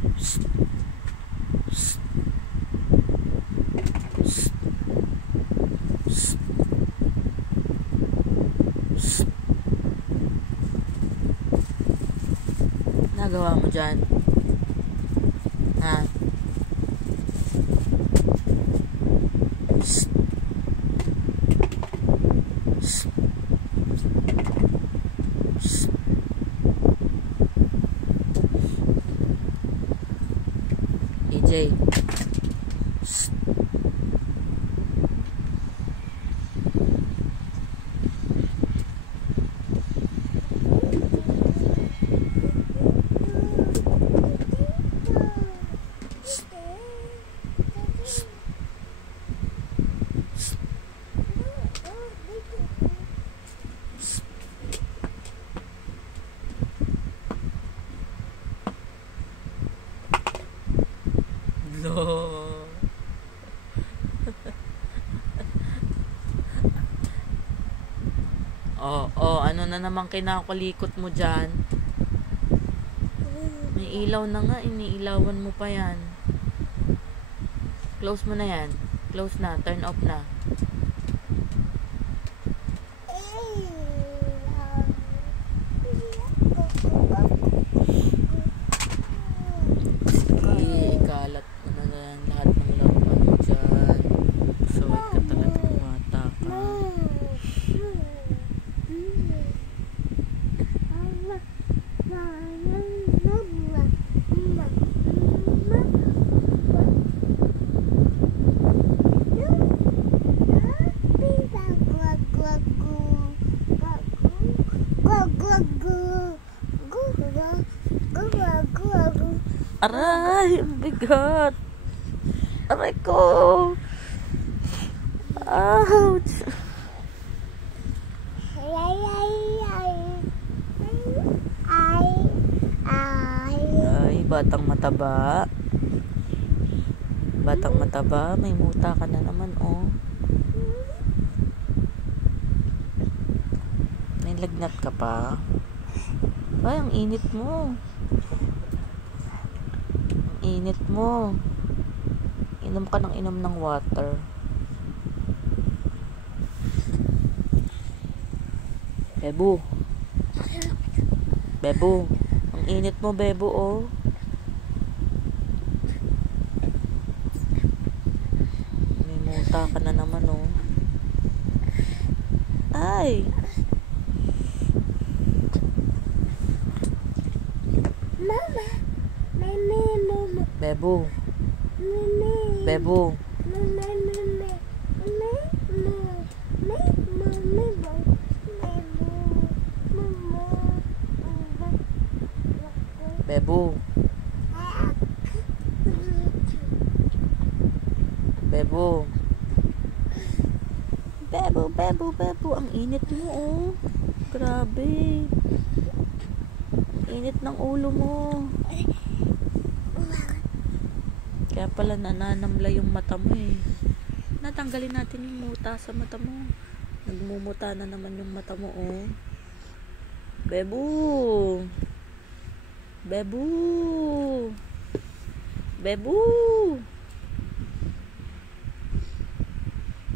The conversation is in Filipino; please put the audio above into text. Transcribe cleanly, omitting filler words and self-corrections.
Psst. Psst. Psst. Psst. Psst. Nagawa mo dyan? Ha? Psst. Psst. Psst. EJ. Psst. No. Ano na naman kinakulikot mo dyan? May ilaw na nga, iniilawan mo pa yan. Close mo na yan. Close na, turn off na. Ikalat mo na yan lahat ng laruan mo dyan. Sawit ka talagang bata ka. Aray, ang bigat. Aray ko. Ouch. Ay, batang mataba. Batang mataba, may muta ka na naman, oh. May lagnat ka pa. Ay, ang init mo. Init mo. Inom ka ng inom ng water. Bebo. Bebo. Ang init mo, Bebo, oh. May muta ka na naman, oh. Ay. Mama. Bebo. Bebo. Bebo. Bebo. Bebo. Ang init mo, oh. Grabe. Init ng ulo mo. Kaya pala nananamla yung mata mo, eh. Natanggalin natin yung muta sa mata mo. Nagmumuta na naman yung mata mo, oh. Bebo. Bebo. Bebo.